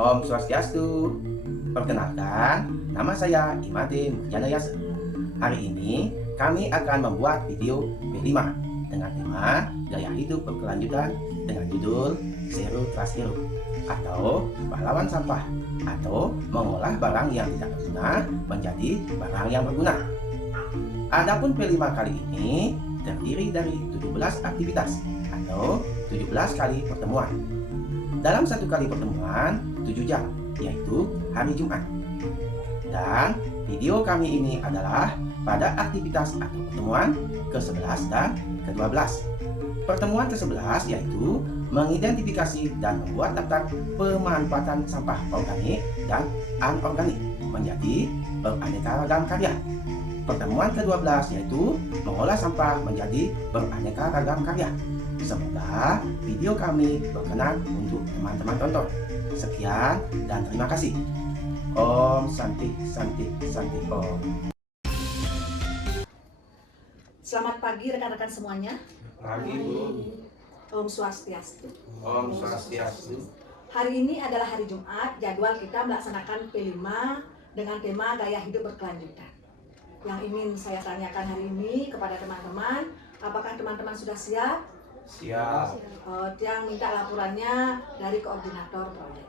Om Swastiastu. Perkenalkan, nama saya Imade Murjanayasa. Hari ini kami akan membuat video B5 dengan tema gaya hidup berkelanjutan dengan judul Zero Trash Hero atau pahlawan sampah, atau mengolah barang yang tidak berguna menjadi barang yang berguna. Adapun P5 kali ini terdiri dari 17 aktivitas atau 17 kali pertemuan. Dalam satu kali pertemuan 7 jam, yaitu hari Jumat. Dan video kami ini adalah pada aktivitas atau pertemuan ke-11 dan ke-12. Pertemuan ke-11 yaitu mengidentifikasi dan membuat daftar pemanfaatan sampah organik dan anorganik menjadi beraneka ragam karya. Pertemuan ke-12 yaitu mengolah sampah menjadi beraneka ragam karya. Semoga video kami berkenan untuk teman-teman tonton. Sekian dan terima kasih. Om Santi Santi Santi Om. Selamat pagi rekan-rekan semuanya. Pagi Bu. Om Swastiastu. Om Swastiastu. Hari ini adalah hari Jumat. Jadwal kita melaksanakan P5 dengan tema gaya hidup berkelanjutan. Yang ingin saya tanyakan hari ini kepada teman-teman, apakah teman-teman sudah siap? Siap. Yang minta laporannya dari koordinator proyek.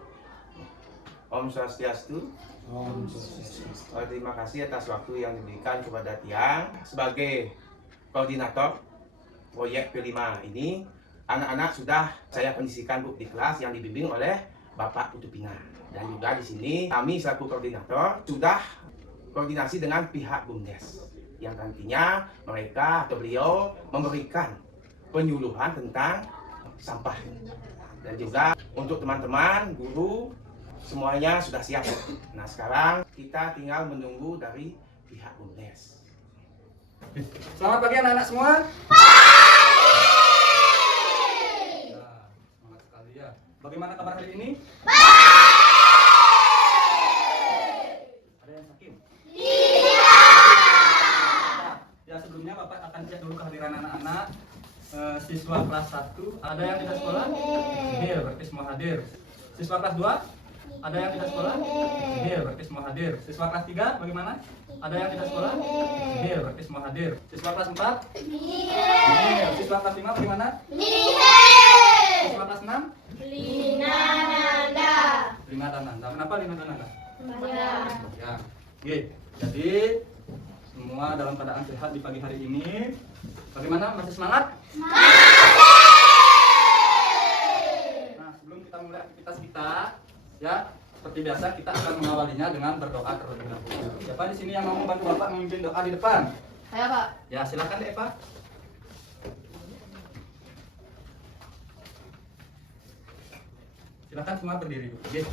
Om Swastiastu. Om Swastiastu. Terima kasih atas waktu yang diberikan kepada Tiang sebagai koordinator proyek P5 ini. Anak-anak sudah saya kondisikan Bu di kelas yang dibimbing oleh Bapak Utupina. Dan juga di sini kami selaku koordinator sudah koordinasi dengan pihak BUMDes yang nantinya mereka atau beliau memberikan penyuluhan tentang sampah. Dan juga untuk teman-teman guru semuanya sudah siap. Nah, sekarang kita tinggal menunggu dari pihak BUMDes. Selamat pagi anak-anak semua. Ya, semangat sekali ya. Bagaimana kabar hari ini? Ada yang sakit? Ya, sebelumnya Bapak akan cek dulu kehadiran anak-anak siswa kelas 1. Ada yang tidak sekolah? Hadir, berarti semua hadir. Siswa kelas 2? Ada yang tidak sekolah? Hadir, berarti semua hadir. Siswa kelas 3 bagaimana? Ada yang tidak sekolah? Hadir, berarti semua hadir. Siswa kelas 4? Hadir. Siswa kelas 5 bagaimana? Siswa kelas 6? Lina dan Nanda. Kenapa Lina dan Nanda? Ya. Oke. Jadi semua dalam keadaan sehat di pagi hari ini. Bagaimana? Masih semangat? Nah, sebelum kita mulai aktivitas kita, ya, seperti biasa kita akan mengawalinya dengan berdoa terlebih dahulu. Siapa di sini yang mau membantu Bapak memimpin doa di depan? Saya, Pak. Ya, silakan Eva. Silakan semua berdiri. Oke.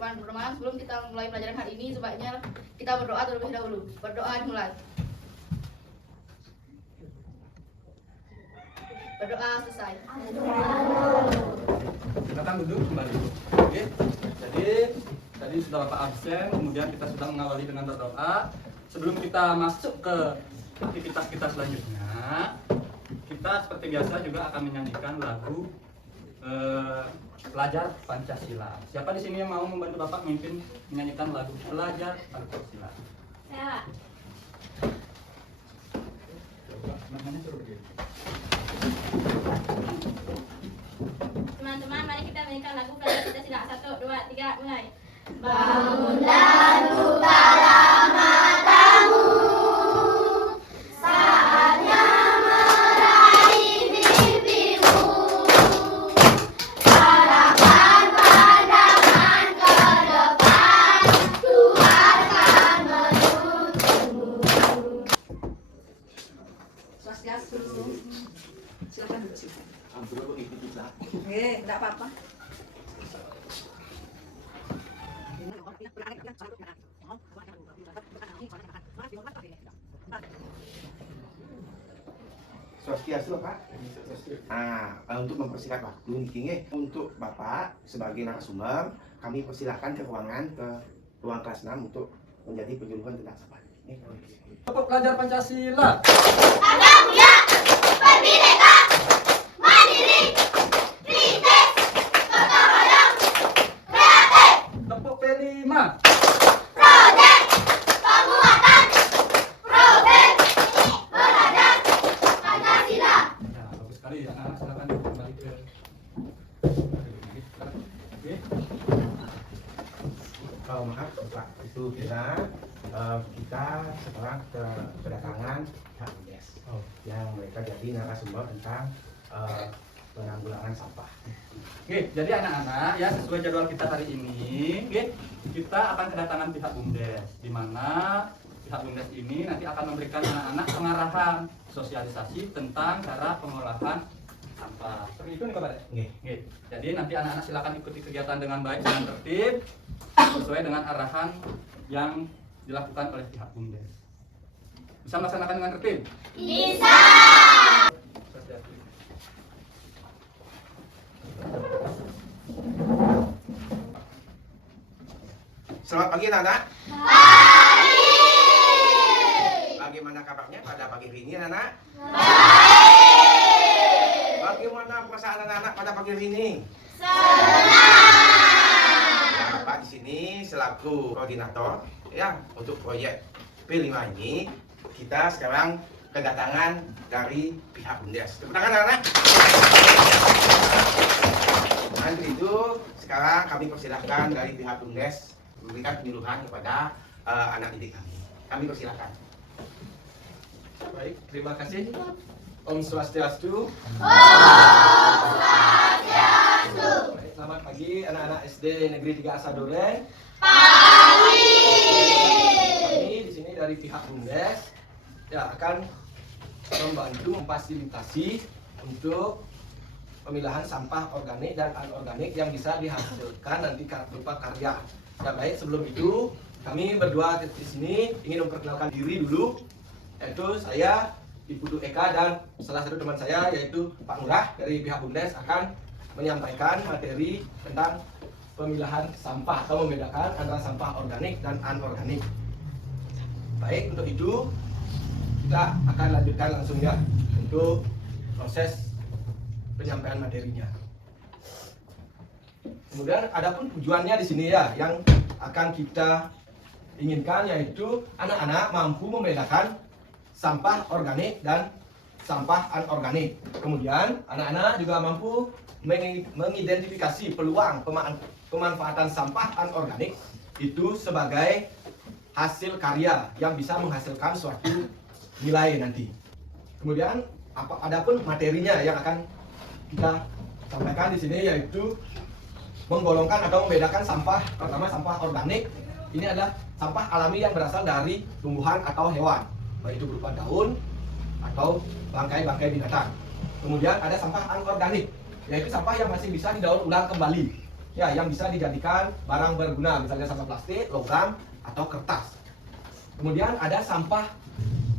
Teman-teman, sebelum kita mulai pelajaran hari ini, sebaiknya kita berdoa terlebih dahulu. Berdoa dimulai. Berdoa selesai. Silakan duduk kembali. Oke. Jadi tadi sudah Bapak absen, kemudian kita sudah mengawali dengan berdoa. Sebelum kita masuk ke aktivitas kita selanjutnya, kita seperti biasa juga akan menyanyikan lagu Pelajar Pancasila. Siapa di sini yang mau membantu Bapak memimpin menyanyikan lagu Pelajar Pancasila? Saya. Coba, namanya suruh berdiri. Teman-teman, mari kita menyanyikan lagu Pelajar Pancasila. 1, 2, 3, mulai. Bangunlah dukalah matamu, saatnya meraih mimpimu. Arahkan pandangan ke depan, Tuhan akan menuntunmu. Swastiastu. Silakan duduk sini. Enggak apa-apa. Swastiastu Pak. Untuk mempersingkat waktu nih, untuk Bapak sebagai narasumber, kami persilahkan ke ruang kelas 6 untuk menjadi penyuluhan tentang sampah. Bapak Pelajar Pancasila. Agak mulia, berbineka, mandiri, kritis, kekal. Maaf Bapak, itu kita sekarang kedatangan pihak BUMDes yang mereka jadi narasumber tentang penanggulangan sampah. Oke, jadi anak-anak ya sesuai jadwal kita hari ini, oke, kita akan kedatangan pihak BUMDes, di mana pihak BUMDes ini nanti akan memberikan anak-anak pengarahan sosialisasi tentang cara pengolahan sampah. Seperti itu nih Bapak. Oke. Jadi nanti anak-anak silakan ikuti kegiatan dengan baik dan tertib sesuai dengan arahan yang dilakukan oleh pihak BUMDes. Bisa melaksanakan dengan tertib? Bisa. Selamat pagi anak-anak. Pagi. Bagaimana kabarnya pada pagi hari ini anak-anak? Baik. Bagaimana perasaan anak-anak pada pagi hari ini? Senang. Bapak di sini selaku koordinator ya untuk proyek P5 ini. Kita sekarang kedatangan dari pihak BUMDes. Tepuk tangan anak-anak. Dan itu sekarang kami persilahkan dari pihak BUMDes memberikan penyuluhan kepada anak didik kami. Kami persilahkan. Baik, terima kasih. Om Swastiastu. Baik, selamat pagi anak-anak SD Negeri 3 Asadoreng. Pagi. Kami di sini dari pihak BUMDes ya akan membantu memfasilitasi untuk pemilahan sampah organik dan anorganik yang bisa dihasilkan nanti berupa karya. Ya baik, sebelum itu kami berdua di sini ingin memperkenalkan diri dulu, yaitu saya Ibu Eka dan salah satu teman saya yaitu Pak Lurah dari pihak BUMDes akan menyampaikan materi tentang pemilahan sampah atau membedakan antara sampah organik dan anorganik. Baik, untuk itu kita akan lanjutkan langsung ya untuk proses penyampaian materinya. Kemudian adapun tujuannya di sini ya yang akan kita inginkan yaitu anak-anak mampu membedakan sampah organik dan sampah anorganik. Kemudian anak-anak juga mampu mengidentifikasi peluang pemanfaatan sampah anorganik itu sebagai hasil karya yang bisa menghasilkan suatu nilai nanti. Kemudian adapun materinya yang akan kita sampaikan di sini yaitu menggolongkan atau membedakan sampah. Pertama, sampah organik ini adalah sampah alami yang berasal dari tumbuhan atau hewan, baik itu berupa daun atau bangkai-bangkai binatang. Kemudian ada sampah anorganik, yaitu sampah yang masih bisa didaur ulang kembali, ya, yang bisa dijadikan barang berguna, misalnya sampah plastik, logam atau kertas. Kemudian ada sampah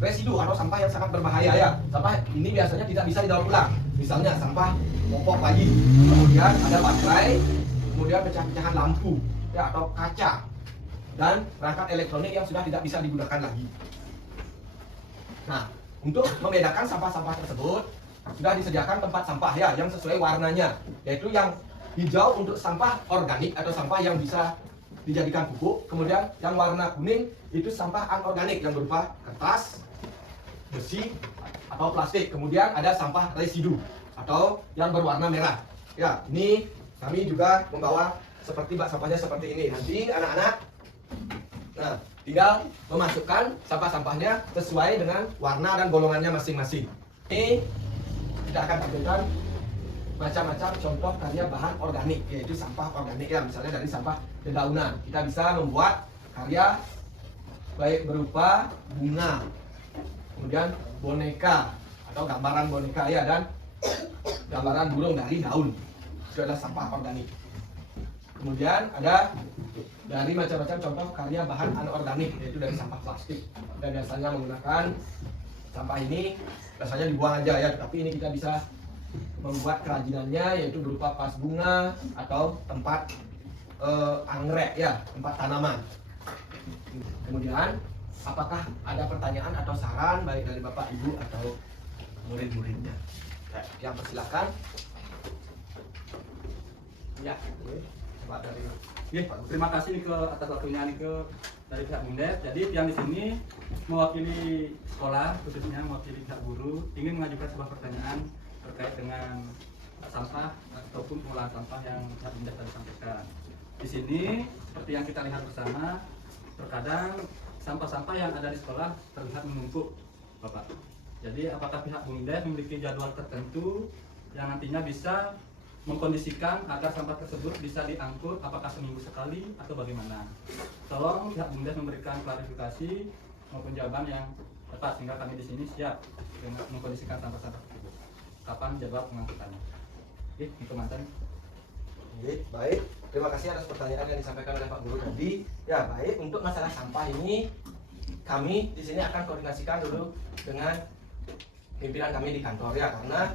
residu atau sampah yang sangat berbahaya ya. Sampah ini biasanya tidak bisa didaur ulang, misalnya sampah popok bayi. Kemudian ada baterai, kemudian pecah-pecahan lampu ya atau kaca dan perangkat elektronik yang sudah tidak bisa digunakan lagi. Nah, untuk membedakan sampah-sampah tersebut sudah disediakan tempat sampah ya yang sesuai warnanya, yaitu yang hijau untuk sampah organik atau sampah yang bisa dijadikan pupuk. Kemudian yang warna kuning itu sampah anorganik yang berupa kertas, besi atau plastik. Kemudian ada sampah residu atau yang berwarna merah. Ya, ini kami juga membawa seperti bak sampahnya seperti ini. Nanti anak-anak tinggal memasukkan sampah-sampahnya sesuai dengan warna dan golongannya masing-masing. Ini kita akan tampilkan macam-macam contoh karya bahan organik, yaitu sampah organik ya, misalnya dari sampah dedaunan. Kita bisa membuat karya baik berupa bunga, kemudian boneka atau gambaran boneka ya, dan gambaran burung dari daun. Itu adalah sampah organik. Kemudian ada dari macam-macam contoh karya bahan anorganik, yaitu dari sampah plastik. Dan biasanya menggunakan sampah ini biasanya dibuang aja ya, tapi ini kita bisa membuat kerajinannya, yaitu berupa vas bunga atau tempat anggrek ya, tempat tanaman. Kemudian apakah ada pertanyaan atau saran baik dari Bapak Ibu atau murid-muridnya? Yang persilakan. Ya, Pak dari. Terima kasih nih atas waktunya nih dari pihak BUMDes. Jadi yang di sini mewakili sekolah, khususnya mewakili pihak guru, ingin mengajukan sebuah pertanyaan terkait dengan sampah ataupun pengolahan sampah yang pihak BUMDes tadi sampaikan. Di sini seperti yang kita lihat bersama, terkadang sampah-sampah yang ada di sekolah terlihat menumpuk, Bapak. Jadi apakah pihak BUMDes memiliki jadwal tertentu yang nantinya bisa mengkondisikan agar sampah tersebut bisa diangkut, apakah seminggu sekali atau bagaimana? Tolong pihak BUMDes memberikan klarifikasi maupun jawaban yang tepat sehingga kami di sini siap dengan mengkondisikan sampah-sampah tersebut. Kapan jadwal pengangkutannya? Oke, itu mantan. Baik, terima kasih atas pertanyaan yang disampaikan oleh Pak Guru tadi. Ya, baik, untuk masalah sampah ini kami di sini akan koordinasikan dulu dengan pimpinan kami di kantor ya, karena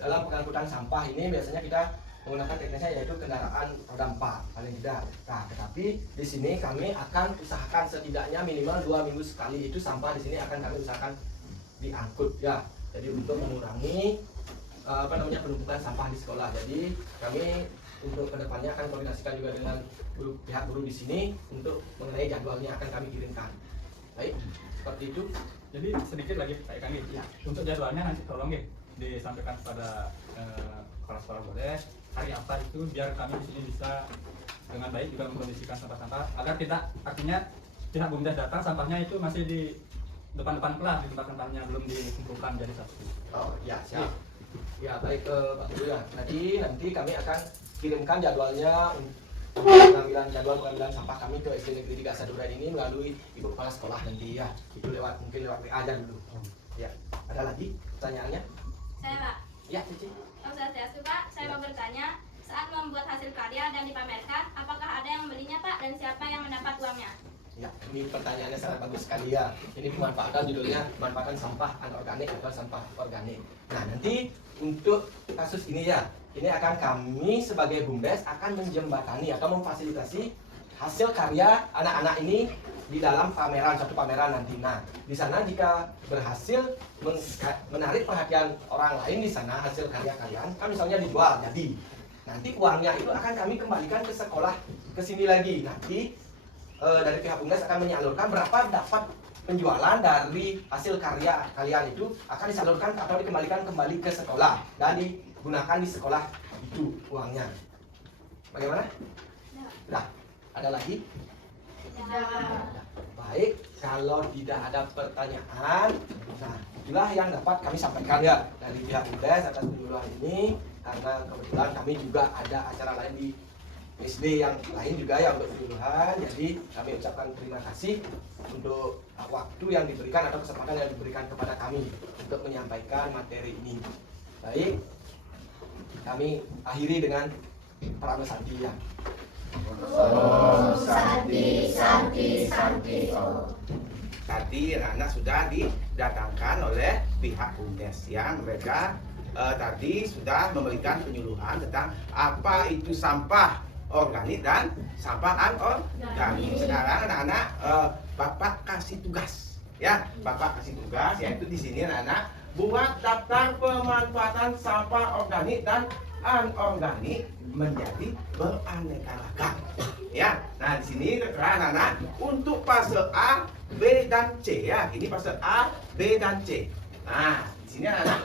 dalam pengangkutan sampah ini biasanya kita menggunakan teknisnya yaitu kendaraan roda 4 paling tidak. Nah, tetapi di sini kami akan usahakan setidaknya minimal 2 minggu sekali itu sampah di sini akan kami usahakan diangkut ya. Jadi untuk mengurangi penumpukan sampah di sekolah. Jadi kami untuk kedepannya akan koordinasikan juga dengan pihak guru di sini untuk mengenai jadwalnya akan kami kirimkan. Baik, seperti itu. Jadi sedikit lagi Pak Kang, Ya. untuk jadwalnya nanti tolong ya disampaikan kepada kepala sekolah boleh hari apa itu biar kami di sini bisa dengan baik juga mengkondisikan sampah-sampah agar tidak artinya pihak BUMDes datang sampahnya itu masih di depan-depan kelas di tempat-tempatnya belum dikumpulkan jadi satu. Oh ya, siap. Ya baik Pak Guru ya. Nanti kami akan kirimkan jadwalnya jadwal pengambilan sampah kami ke SD Negeri 3 Saduran ini melalui Ibu Kepala Sekolah nanti ya. Itu mungkin lewat WA aja dulu. Ya. Ada lagi pertanyaannya? Saya Pak. Ya, Cici. Om Swastiastu Pak, saya mau bertanya, saat membuat hasil karya dan dipamerkan, apakah ada yang membelinya Pak dan siapa yang mendapat uangnya? Ya, ini pertanyaannya sangat bagus sekali ya. Ini pemanfaatan judulnya pemanfaatan sampah anorganik atau sampah organik. Nah, nanti untuk kasus ini ya, ini akan kami sebagai BUMDes akan menjembatani atau memfasilitasi hasil karya anak-anak ini di dalam satu pameran nanti. Nah, di sana jika berhasil menarik perhatian orang lain di sana hasil karya kalian, kan misalnya dijual jadi. Nanti uangnya itu akan kami kembalikan ke sekolah ke sini lagi. Nanti dari pihak BUMDes akan menyalurkan berapa dapat penjualan dari hasil karya kalian itu akan disalurkan atau dikembalikan kembali ke sekolah dan digunakan di sekolah itu uangnya. Bagaimana? Nah, ada lagi? Baik, kalau tidak ada pertanyaan, nah itulah yang dapat kami sampaikan ya dari pihak BUMDes atas penyuluhan ini, karena kebetulan kami juga ada acara lain di SD yang lain juga ya untuk penyuluhan. Jadi kami ucapkan terima kasih untuk waktu yang diberikan atau kesempatan yang diberikan kepada kami untuk menyampaikan materi ini. Baik, kami akhiri dengan Prama Santi ya. Om Santi Santi Santi Om. Tadi anak-anak sudah didatangkan oleh pihak BUMDes yang mereka tadi sudah memberikan penyuluhan tentang apa itu sampah organik dan sampah anorganik. Sekarang anak-anak Bapak kasih tugas ya, Bapak kasih tugas yaitu di sini anak-anak buat daftar pemanfaatan sampah organik dan anorganik menjadi beraneka ragam. Ya, nah di sini tertera anak-anak untuk fase A, B dan C ya. Ini fase A, B dan C. Nah, di sini anak-anak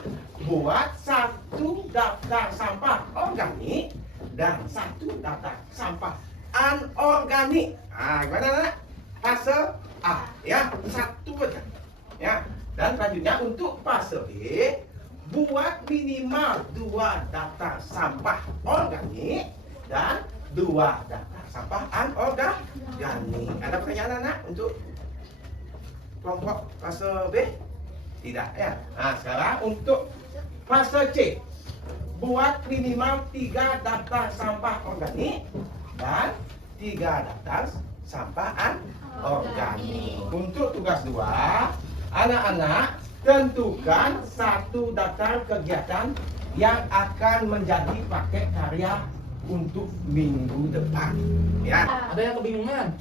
buat satu daftar sampah organik dan satu daftar sampah anorganik. Nah, gimana anak? Fase A ya, satu aja. Ya, dan selanjutnya untuk fase B buat minimal 2 daftar sampah organik dan 2 daftar sampah anorganik. Ada pertanyaan anak untuk kelompok fase B? Tidak ya. Nah, sekarang untuk fase C buat minimal 3 daftar sampah organik dan 3 daftar sampah anorganik. Untuk tugas 2, anak-anak tentukan satu daftar kegiatan yang akan menjadi paket karya untuk minggu depan. Ya. Ada yang kebingungan?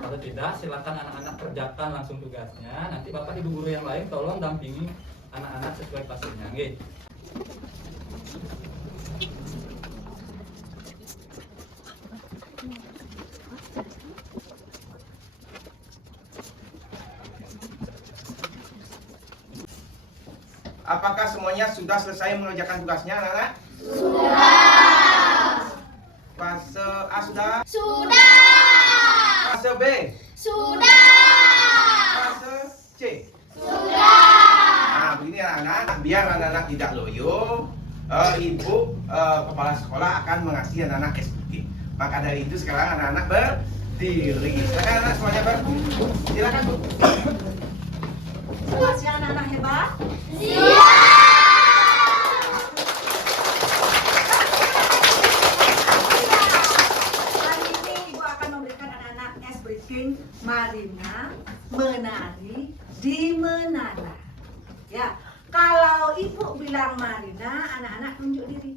Kalau tidak, silakan anak-anak kerjakan langsung tugasnya. Nanti Bapak Ibu guru yang lain tolong dampingi anak-anak sesuai pasalnya. Nggih. Apakah semuanya sudah selesai mengerjakan tugasnya, anak-anak? Sudah. Fase A sudah? Sudah. B? Sudah. Fase C? Sudah. Nah, begini anak-anak, biar anak-anak tidak loyo, ibu kepala sekolah akan mengasih anak-anak SPK. Maka dari itu sekarang anak-anak berdiri. Silakan anak semuanya berdiri. Silakan Bu. Masih anak-anak hebat? Hari ini Ibu akan memberikan anak-anak S briefing Marina menari di menara. Ya, kalau Ibu bilang Marina, anak-anak tunjuk diri.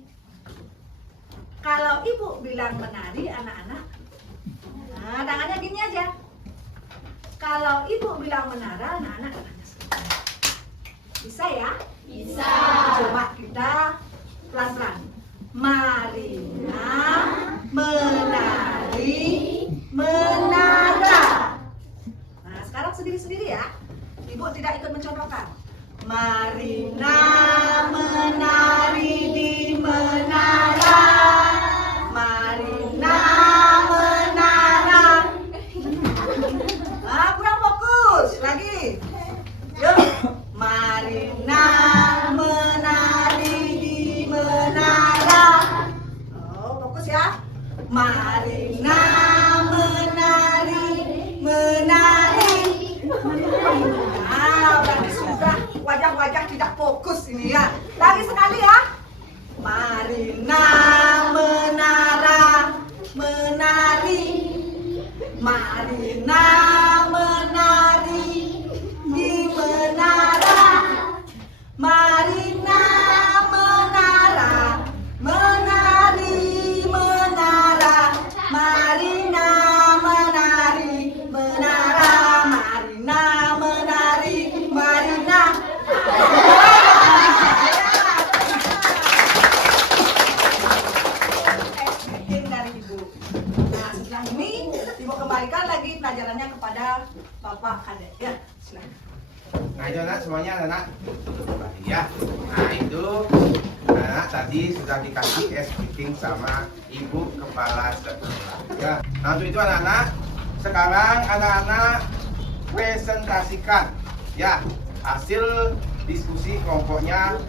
Kalau Ibu bilang menari, anak-anak, nah tangannya gini aja. Kalau Ibu bilang menara, anak-anak tangannya seperti ini. Bisa ya? Bisa. Coba kita pelan-pelan. Marina menari menara. Nah, sekarang sendiri-sendiri ya. Ibu tidak ikut mencontohkan. Marina menari di menara. Marina menara. Ah, kurang fokus. Lagi. Yuk. Marina menari di menara. Oh, fokus ya. Marina menari menari. Nah, berarti sudah wajah-wajah tidak fokus ini ya. Lagi sekali ya. Marina menara menari. Marina menari di menara. Marina menara menari menara. Marina menari menara. Marina menari Marina. Bikin dari Ibu. Nah, setelah ini Ibu kembalikan lagi pelajarannya kepada Bapak Kadek ya. Silakan. Nah itu anak semuanya anak ya. Nah itu anak tadi sudah dikasih speaking sama ibu kepala sekolah. Ya. Nah untuk itu anak-anak sekarang anak-anak presentasikan ya hasil diskusi kelompoknya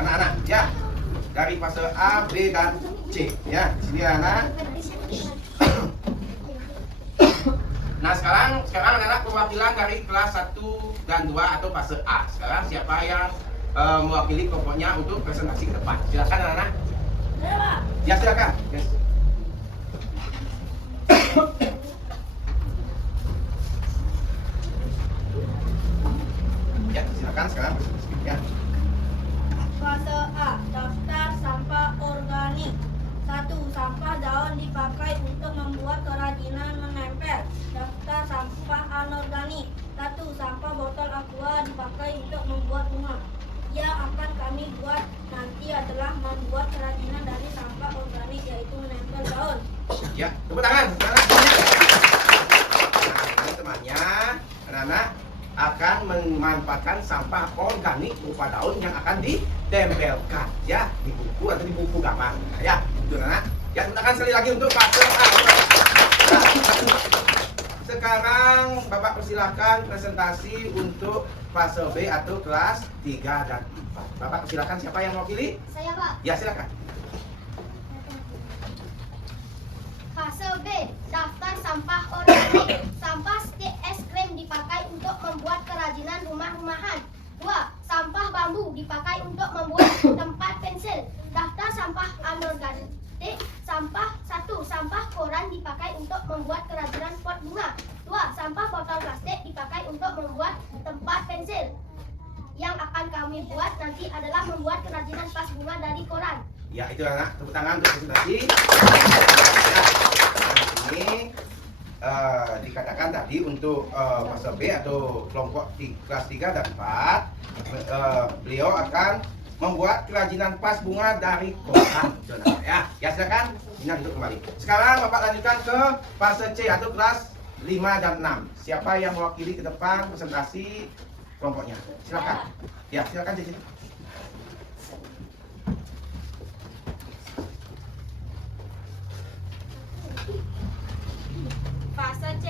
anak-anak ya dari fase A, B dan C ya. Di sini anak. Nah sekarang anak-anak perwakilan dari kelas 1 dan 2 atau fase A. Sekarang siapa yang mewakili kelompoknya untuk presentasi ke depan? Silakan anak-anak. Ya silakan. Yes. Ya silakan sekarang presentasi ya. Fase A. Daftar sampah organik. 1. Sampah daun dipakai untuk membuat kerajinan menempel. Daftar sampah anorganik. 1. Sampah botol aqua dipakai untuk membuat bunga. Yang akan kami buat nanti adalah membuat kerajinan dari sampah organik, yaitu menempel daun. Ya, tepuk tangan. Nah, teman-temannya, anak-anak akan memanfaatkan sampah organik berupa daun yang akan ditempelkan ya di buku atau di buku gambar. Nah, ya, itu anak. Ya, tekan sekali lagi untuk fase A. Sekarang Bapak persilakan presentasi untuk fase B atau kelas 3 dan 4. Bapak persilakan siapa yang mewakili? Saya, Pak. Ya, silakan. Fase B. Daftar sampah organik. Sampah stik es krim dipakai untuk membuat kerajinan rumah-rumahan. 2. Sampah bambu dipakai untuk membuat tempat pensil. Daftar sampah anorganik. Sampah 1. Sampah koran dipakai untuk membuat kerajinan pot bunga. 2. Sampah botol plastik dipakai untuk membuat tempat pensil. Yang akan kami buat nanti adalah membuat kerajinan vas bunga dari koran. Ya, itu anak. Tepuk tangan untuk presentasi. Ini dikatakan tadi untuk fase B atau kelompok kelas 3 dan 4 beliau akan membuat kerajinan vas bunga dari koran. Ya, ya silakan. Ini duduk kembali. Sekarang Bapak lanjutkan ke fase C atau kelas 5 dan 6. Siapa yang mewakili ke depan presentasi kelompoknya? Silakan. Ya, silakan Cici. Fase C.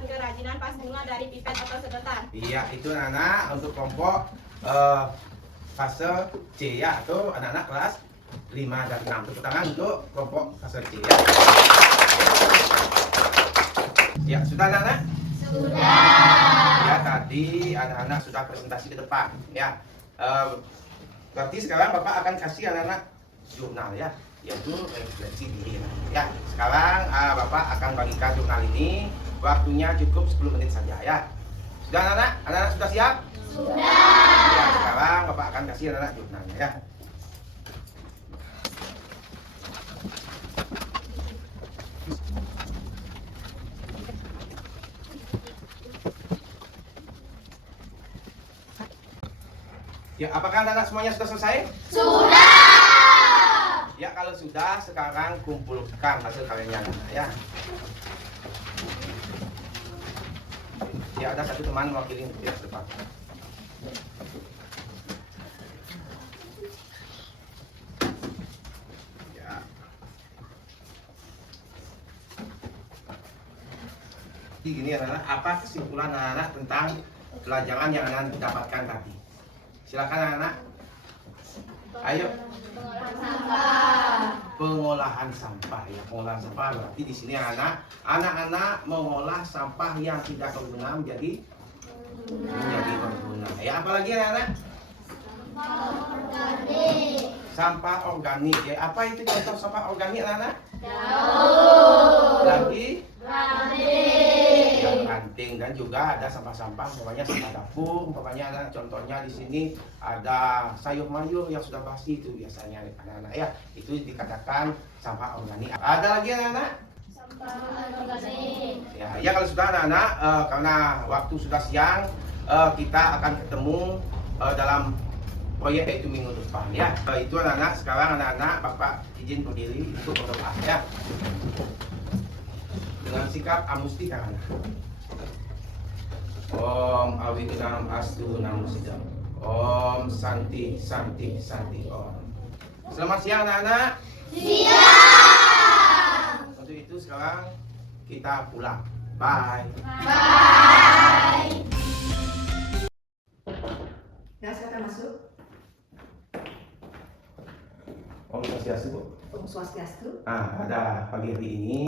membuat kerajinan vas bunga dari pipet atau sedotan? Iya, itu anak-anak untuk kelompok fase C ya, atau anak-anak kelas 5 dan 6. Tepuk tangan untuk kelompok fase C ya. Ya, sudah anak-anak? Sudah. Ya, tadi anak-anak sudah presentasi ke depan ya. Berarti sekarang Bapak akan kasih anak-anak jurnal ya, yaitu refleksi diri ya. Sekarang Bapak akan bagikan jurnal ini, waktunya cukup 10 menit saja ya. Sudah anak-anak? Anak-anak sudah siap? Sudah. Ya, sekarang Bapak akan kasih anak-anak jurnalnya ya. Ya, apakah anak-anak semuanya sudah selesai? Ya, kalau sudah, sekarang kumpulkan hasil karyanya ya. Ya, ada satu teman mewakili di depan. Ya. Jadi gini anak-anak, apa kesimpulan anak-anak tentang pelajaran yang anak dapatkan tadi? Silakan anak-anak. Ayo. Pengolahan sampah ya, pengolahan sampah berarti di sini anak-anak mengolah sampah yang tidak berguna menjadi berguna. Ya, apalagi anak-anak? Sampah organik ya. Apa itu contoh sampah organik anak-anak? Lagi yang ranting, dan juga ada sampah-sampah umpamanya sampah dapur, umpamanya ada contohnya di sini ada sayur mayur yang sudah basi, itu biasanya anak-anak ya, itu dikatakan sampah organik. Ada lagi anak-anak? Ya, kalau sudah anak-anak, karena waktu sudah siang, kita akan ketemu dalam proyek yaitu minggu depan ya. Itu anak-anak, sekarang anak-anak Bapak izin berdiri untuk berdoa ya. Dengan sikap amustika anak. Om Awitunam Astu Namusidam. Om Santi Santi Santi Om. Selamat siang anak-anak. Siang. Untuk itu sekarang kita pulang. Bye. Ya, silakan masuk. Om Swastiastu Bu. Om Swastiastu. Pada pagi hari ini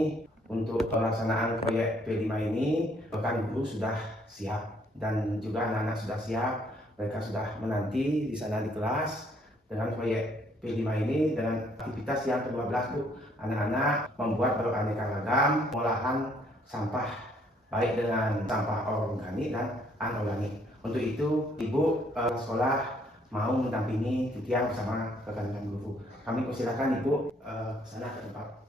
untuk pelaksanaan proyek P5 ini, rekan guru sudah siap dan juga anak-anak sudah siap. Mereka sudah menanti di sana di kelas dengan proyek P5 ini dengan aktivitas yang ke-12 Bu. Anak-anak membuat beraneka ragam pengolahan sampah baik dengan sampah organik dan anorganik. Untuk itu Ibu sekolah mau mendampingi Titian bersama rekan-rekan guru. Kami persilakan Ibu ke sana ke tempat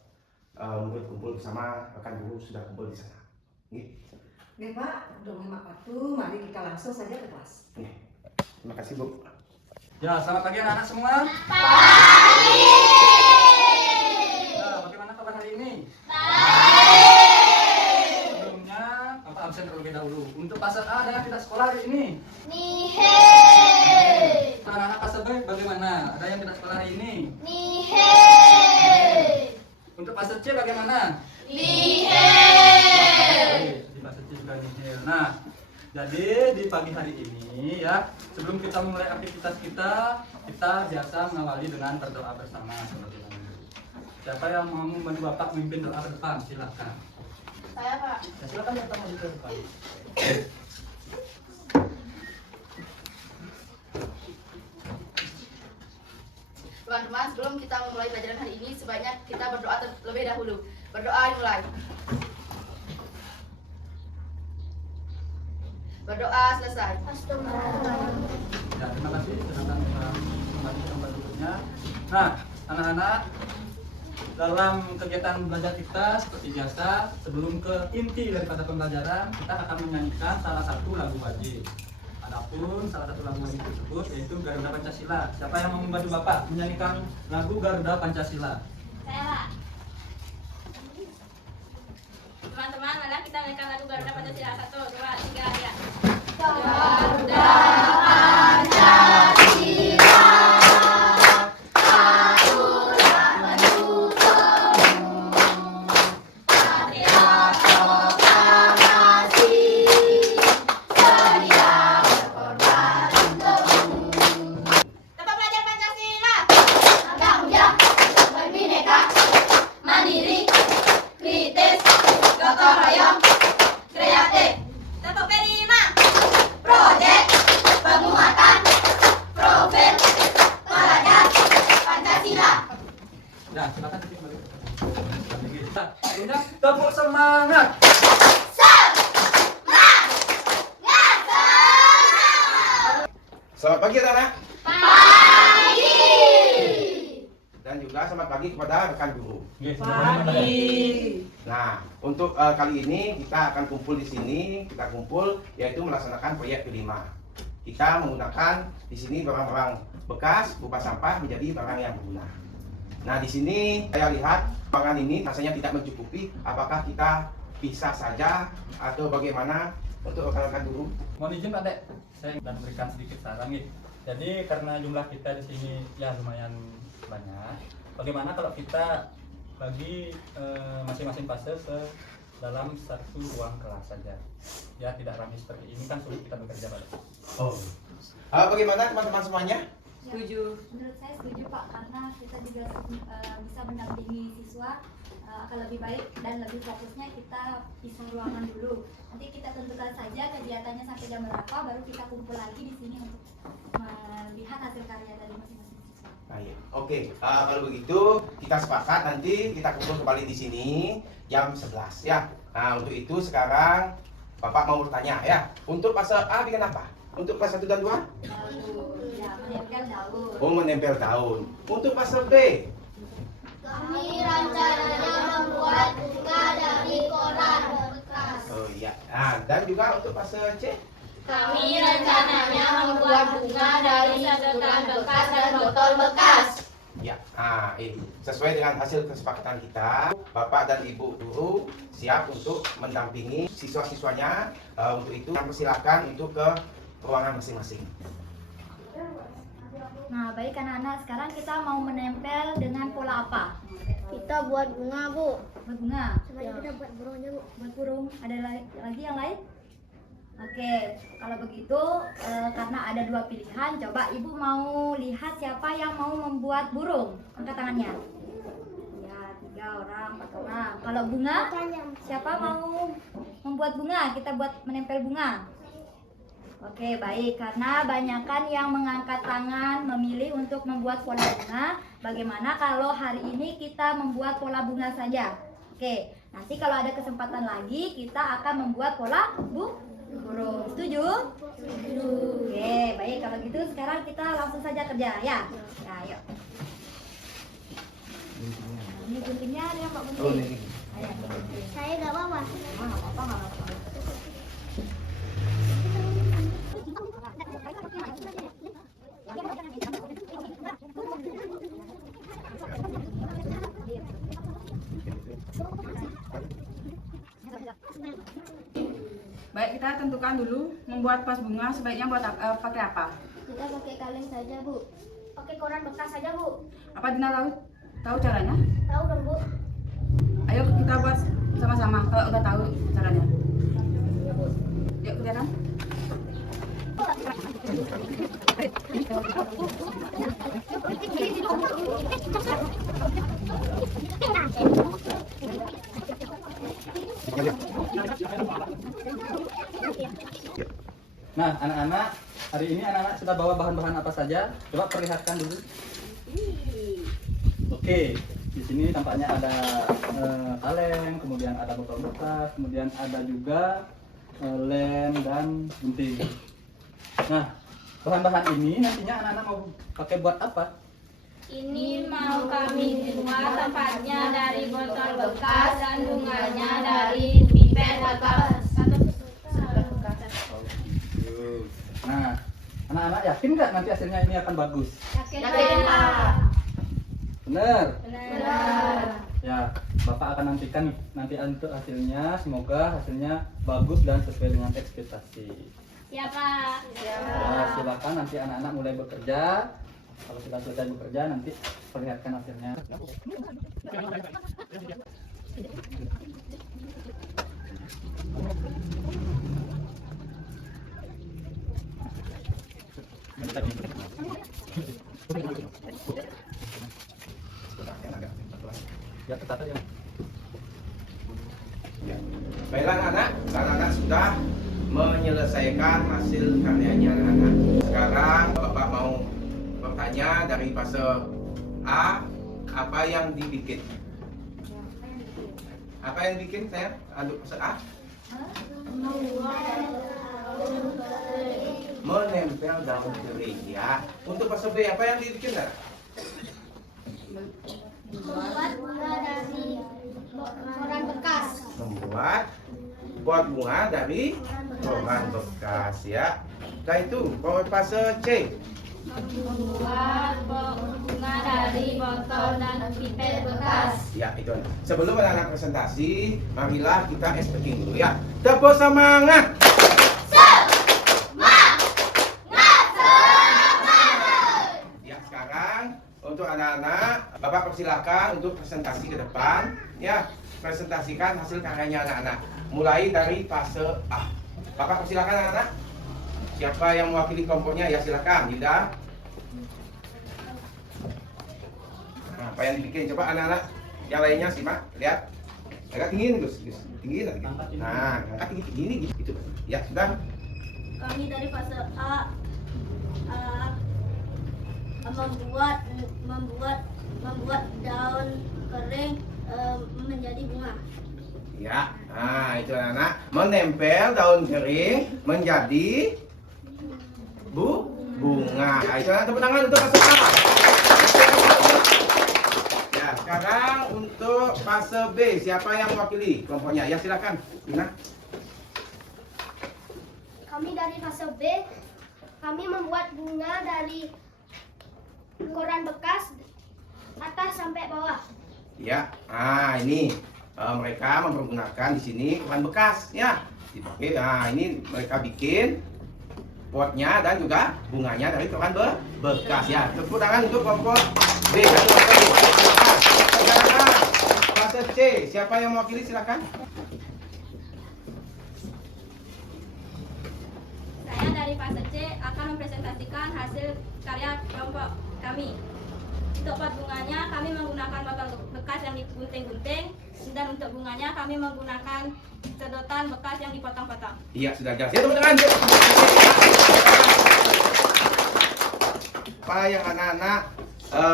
murid kumpul bersama rekan guru sudah kumpul di sana. Oke Pak, udah menghemat waktu, mari kita langsung saja ke kelas. Terima kasih Bu. Ya, selamat pagi anak-anak semua. Nah, bagaimana kabar hari ini? Sebelumnya, Bapak absen terlebih dahulu. Untuk fase A ada yang tidak sekolah hari ini? Anak-anak fase B bagaimana? Ada yang tidak sekolah hari ini? Untuk fase C bagaimana? Di fase C juga nihil. Nah, jadi di pagi hari ini ya, sebelum kita mulai aktivitas kita biasa mengawali dengan berdoa bersama seperti ini. Siapa yang mau membantu Bapak memimpin doa ke depan? Silakan. Saya Pak. Ya, silakan Bapak maju ke depan. Teman-teman, sebelum kita memulai pelajaran hari ini, sebaiknya kita berdoa terlebih dahulu. Berdoa dimulai. Berdoa selesai. Ya, terima kasih. Silakan kembali ke tempat duduknya. Nah, anak-anak, dalam kegiatan belajar kita seperti biasa, sebelum ke inti daripada pembelajaran, kita akan menyanyikan salah satu lagu wajib. Adapun salah satu lagu wajib tersebut yaitu Garuda Pancasila. Siapa yang mau membantu Bapak menyanyikan lagu Garuda Pancasila? Saya Pak. Teman-teman, mari kita nyanyikan lagu Garuda Pancasila. 1, 2, 3, ya. Garuda Pancasila, aturan untukmu, Satria Proklamasi Tepuk semangat. Selamat pagi anak-anak. Dan juga selamat pagi kepada rekan guru. Nah, untuk kali ini kita akan kumpul di sini. Kita kumpul yaitu melaksanakan proyek P5. Kita menggunakan di sini barang-barang bekas berupa sampah menjadi barang yang berguna. Nah, di sini saya lihat barang ini rasanya tidak mencukupi. Apakah kita pisah saja atau bagaimana untuk rekan-rekan guru? Mohon izin Pak Dek, saya dan berikan sedikit saran nih. Jadi karena jumlah kita di sini ya lumayan banyak. Bagaimana kalau kita bagi masing-masing fase dalam satu ruang kelas saja? Ya tidak ramai seperti ini kan sulit kita bekerja Pak Dek. Oh. Bagaimana teman-teman semuanya? Setuju. Menurut saya setuju Pak, karena kita juga bisa mendampingi siswa akan lebih baik dan lebih fokusnya kita pisah ruangan dulu. Nanti kita tentukan saja kegiatannya sampai jam berapa, baru kita kumpul lagi di sini untuk melihat hasil karya dari masing-masing siswa. Baik. Oke, kalau begitu kita sepakat nanti kita kumpul kembali di sini jam 11 ya. Nah, untuk itu sekarang Bapak mau bertanya ya. Untuk fase A bikin apa? Untuk kelas 1 dan 2? Ya, menempel daun. Oh, menempel daun. Untuk fase B? Kami rencananya membuat bunga dari koran bekas. Oh iya. Nah, dan juga untuk fase C? Kami rencananya membuat bunga dari sedotan bekas dan botol bekas. Ya. Nah, ini sesuai dengan hasil kesepakatan kita, Bapak dan Ibu guru siap untuk mendampingi siswa-siswanya. Untuk itu, persilakan untuk ke ruangan masing-masing. Nah, baik anak-anak, sekarang kita mau menempel dengan pola apa? Kita buat bunga, Bu. Buat bunga. Coba kita buat burungnya, Bu. Buat burung. Ada lagi yang lain? Oke, kalau begitu karena ada dua pilihan, coba Ibu mau lihat siapa yang mau membuat burung. Angkat tangannya. Ya, 3 orang, 4 orang. Kalau bunga, siapa mau membuat bunga? Kita buat menempel bunga. Oke, baik. Karena banyakan yang mengangkat tangan memilih untuk membuat pola bunga. Bagaimana kalau hari ini kita membuat pola bunga saja? Oke, nanti kalau ada kesempatan lagi kita akan membuat pola burung. Setuju? Setuju. Oke, baik. Kalau gitu sekarang kita langsung saja kerja ya. Ya, ayo. Ini guntingnya ada Pak Gunting. Oh, ini. Ayo, gunting. Saya nggak apa-apa. Nggak apa-apa, nggak apa-apa. Baik, kita tentukan dulu membuat vas bunga sebaiknya buat pakai apa? Kita pakai kaleng saja, Bu. Pakai koran bekas saja, Bu. Apa Dina tahu caranya? Tahu dong, Bu. Ayo kita buat sama-sama kalau udah tahu caranya. Yuk kelihatan. Nah, anak-anak, hari ini anak-anak sudah bawa bahan-bahan apa saja? Coba perlihatkan dulu. Oke, di sini tampaknya ada kaleng, kemudian ada botol bekas, kemudian ada juga lem dan gunting. Nah, bahan-bahan ini nantinya anak-anak mau pakai buat apa? Ini mau kami buat tempatnya dari botol bekas dan bunganya dari pipet bekas. Nah, anak-anak yakin nggak nanti hasilnya ini akan bagus? Yakin Pak? Bener? Benar. Ya, Bapak akan nantikan nih, nanti untuk hasilnya, semoga hasilnya bagus dan sesuai dengan ekspektasi. Siapa? Ya, silakan nanti anak-anak mulai bekerja. Kalau sudah selesai bekerja, nanti perlihatkan hasilnya. Ya, ketat aja. Ya. Baiklah anak-anak sudah menyelesaikan hasil karyanya anak-anak. Sekarang Bapak mau bertanya dari fase A, apa yang dibikin? Apa yang bikin saya untuk fase A? Menempel daun kering ya. Untuk fase B apa yang dibikin Nana? Membuat bunga dari koran bekas. Membuat pot bunga dari koran bekas ya. Setelah itu fase C. Membuat bunga dari botol dan pipet bekas. Ya itu. Sebelum anak-anak presentasi, marilah kita speaking dulu ya. Tepuk semangat. Ya sekarang untuk anak-anak, Bapak persilakan untuk presentasi ke depan. Ya, presentasikan hasil karyanya anak-anak. Mulai dari fase A. Bapak persilakan anak-anak. Siapa yang mewakili kelompoknya? Ya silakan, Dinda. Nah, apa yang dibikin? Coba anak-anak yang lainnya simak, lihat. Agak tinggiin, Gus. Tinggiin lagi. Nah, angkat tinggi gitu. Ya, sudah. Kami dari fase A membuat daun kering menjadi bunga. Ya, nah itu anak-anak menempel daun kering menjadi bunga. Nah, itu anak tepuk tangan untuk fase A. Ya, sekarang untuk fase B, siapa yang mewakili kelompoknya? Ya, silakan. Ina. Kami dari fase B, kami membuat bunga dari koran bekas atas sampai bawah. Ya, nah ini mereka mempergunakan di sini koran bekas ya. Dipakai. Nah, ini mereka bikin potnya dan juga bunganya dari koran bekas ya. Tepuk tangan untuk kelompok B. Sekarang fase C, siapa yang mewakili silakan. Saya dari fase C akan mempresentasikan hasil karya kelompok kami. Untuk pot bunganya kami menggunakan botol bekas yang digunting-gunting, dan untuk bunganya kami menggunakan sedotan bekas yang dipotong-potong. Iya, sudah jelas. Ya, tepuk tangan. Apa yang anak-anak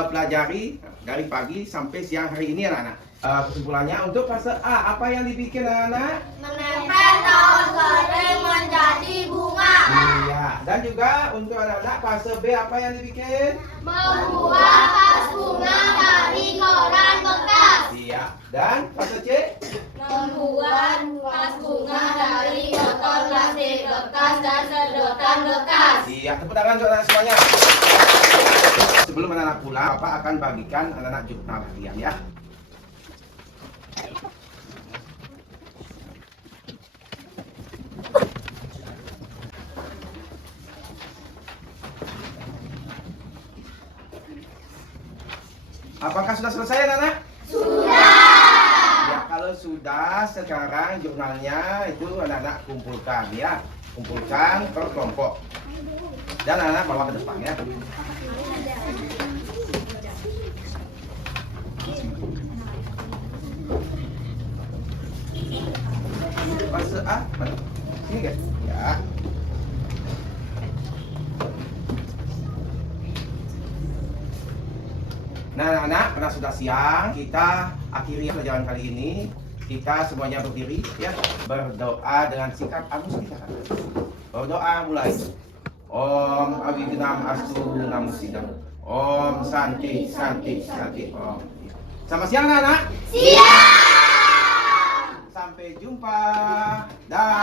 pelajari dari pagi sampai siang hari ini anak-anak? Kesimpulannya untuk fase A, apa yang dibikin anak-anak? Menempel daun kering menjadi bunga. Iya, dan juga untuk anak-anak fase B apa yang dibikin? Membuat vas bunga dari koran bekas. Iya, dan fase C? Membuat vas bunga dari botol plastik bekas dan sedotan bekas. Iya, tepuk tangan untuk anak semuanya. Sebelum anak-anak pulang, Bapak akan bagikan anak-anak jurnal harian ya. Apakah sudah selesai anak-anak? Sudah. Ya kalau sudah, sekarang jurnalnya itu anak-anak kumpulkan ya. Kumpulkan per kelompok. Dan anak-anak bawa ke depan ya. Fase A, mana? Sini guys. Ya. Nah anak-anak, karena sudah siang, kita akhiri pelajaran kali ini. Kita semuanya berdiri ya, berdoa dengan sikap agus kita. Berdoa mulai. Om Abignam Astu Namusidam. Om Santi Santi Santi Om. Selamat siang anak-anak. Siang. Sampai jumpa. Dah.